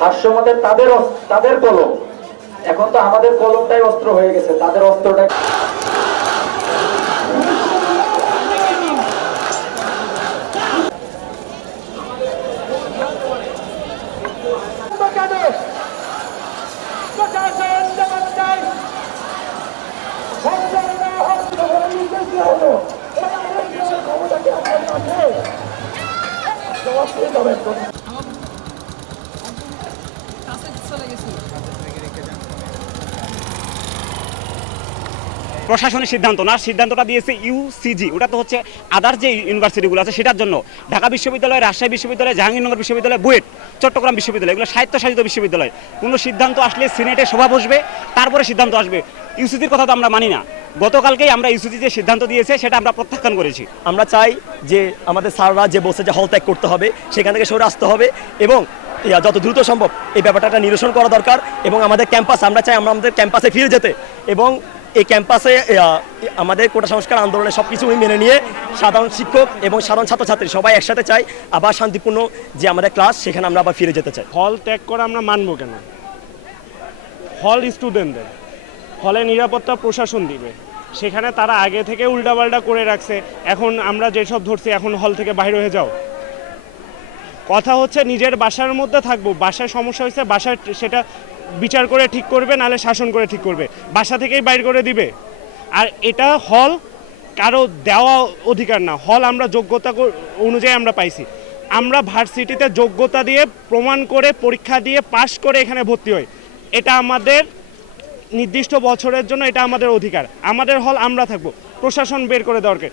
ভাষ্যমতে তাদের তাদের কলম। এখন তো আমাদের কলমটাই অস্ত্র হয়ে গেছে তাদের অস্ত্রটা প্রশাসনের সিদ্ধান্ত না সিদ্ধান্তটা দিয়েছে ইউসিজি ওটা তো হচ্ছে আদার যে ইউনিভার্সিটিগুলো আছে সেটার জন্য। ঢাকা বিশ্ববিদ্যালয় রাজশাহী বিশ্ববিদ্যালয় জাহাঙ্গীরনগর বিশ্ববিদ্যালয় বুয়েট চট্টগ্রাম বিশ্ববিদ্যালয় এগুলো স্বায়ত্তশাসিত বিশ্ববিদ্যালয়। কোনো সিদ্ধান্ত আসলে সিনেটে সভা বসবে তারপরে সিদ্ধান্ত আসবে। ইউসিজির কথা তো আমরা মানি না। গতকালকেই আমরা ইউসিজি যে সিদ্ধান্ত দিয়েছে সেটা আমরা প্রত্যাখ্যান করেছি। আমরা চাই যে আমাদের স্যাররা যে বসে যে হল ত্যাগ করতে হবে সেখান থেকে সরে আসতে হবে এবং যত দ্রুত সম্ভব। এই ব্যাপারটা নিরসন করা দরকার এবং আমাদের ক্যাম্পাস, আমরা চাই আমরা আমাদের ক্যাম্পাসে ফিরে যেতে। এবং এই ক্যাম্পাসে আমাদের কোটা সংস্কার আন্দোলনে সব কিছু মেনে নিয়ে সাধারণ শিক্ষক এবং সাধারণ ছাত্রছাত্রী সবাই একসাথে চাই, আবার শান্তিপূর্ণ যে আমাদের ক্লাস, সেখানে আমরা আবার ফিরে যেতে চাই। হল ত্যাগ করা আমরা মানবো কেন? হল স্টুডেন্টদের হলে নিরাপত্তা প্রশাসন দিবে। সেখানে তারা আগে থেকে উল্টাপাল্টা করে রাখছে। এখন আমরা যেসব ধরছি, এখন হল থেকে বাইরে হয়ে যাও। কথা হচ্ছে নিজের বাসার মধ্যে থাকব। বাসায় সমস্যা হয়েছে, বাসায় সেটা বিচার করে ঠিক করবে, নাহলে শাসন করে ঠিক করবে। বাসা থেকেই বাইর করে দিবে। আর এটা হল কারও দেওয়া অধিকার না। হল আমরা যোগ্যতা অনুযায়ী আমরা পাইছি। আমরা ভার্সিটিতে যোগ্যতা দিয়ে প্রমাণ করে, পরীক্ষা দিয়ে পাশ করে এখানে ভর্তি হই। এটা আমাদের নির্দিষ্ট বছরের জন্য এটা আমাদের অধিকার। আমাদের হল আমরা থাকব। প্রশাসন বের করে দরকার